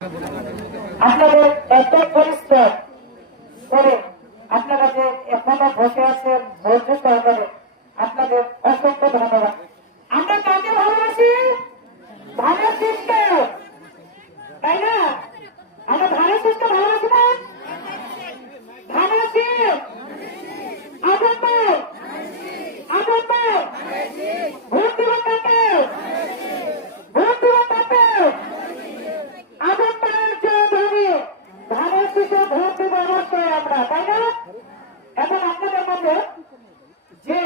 আপনাদের এত পরিশ্রম করে আপনারা যে এখনো বসে আছেন ধৈর্য সহকারে আপনাদের অসংখ্য ধন্যবাদ। আমরা কাকে ভালোবাসি? ধানের শীষকে, তাই না? আমরা ধানের শীষকে ভালোবাসি না? ধানের শীষ আনন্দ আনন্দ ভোট দিব কাকে? ভোট দিব কাকে? আনন্দের যে ধরে ধানের শীষে ভোট দিব অবশ্যই আমরা, তাই না? এখন আপনাদের মধ্যে যে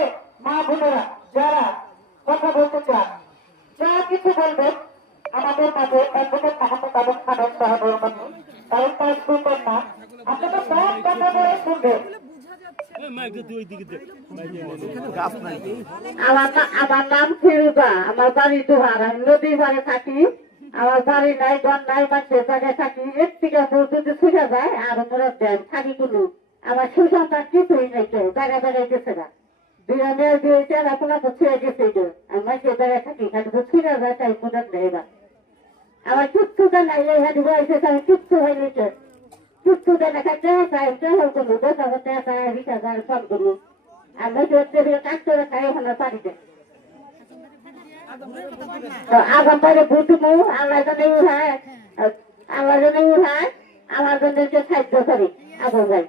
মা বোনেরা যারা কথা বলতে চান, যা কিছু বলবেন আমাদের মাঝে অ্যাডভোকেট মোহাম্মদ আলম খানের সহধর্মী, কারণ তার শুনবেন না, আপনারা সব কথা বলে শুনবেন। আমার নাম ফিরুজা, আমার বাড়ি দুহার, আমি নদীর পাড়ে থাকি। আমার বাড়ি নাই, ঘর নাই, বাচ্চার জায়গায় থাকি। এর থেকে যদি ছুটে যায় আর মোরা দেন থাকি কোনো আমার সুসন্তান কিছুই নেই, কেউ জায়গায় জায়গায় গেছে না। দুইটা মেয়ে দিয়েছে আর আপনার তো ছুঁয়ে গেছে, আমার সে জায়গায় থাকি খালি তো ছুটে যায়, তাই মোটার দেয় না। আমার কিচ্ছু নাই, এই হাতে বয়সে আমি কিচ্ছু হয়নি, কিচ্ছু দেয় না। খাইতে চাই করবো 10,000 টাকা 20,000 কম করবো। আমরা কাজ করে খাই ওখানে পারিতে আগাম পরে ভুটুমু আল্লাহ জন্য উঠায়, আল্লাহ জন্য উঠায়, আমার জন্য খাদ্য করি আগুন যাই।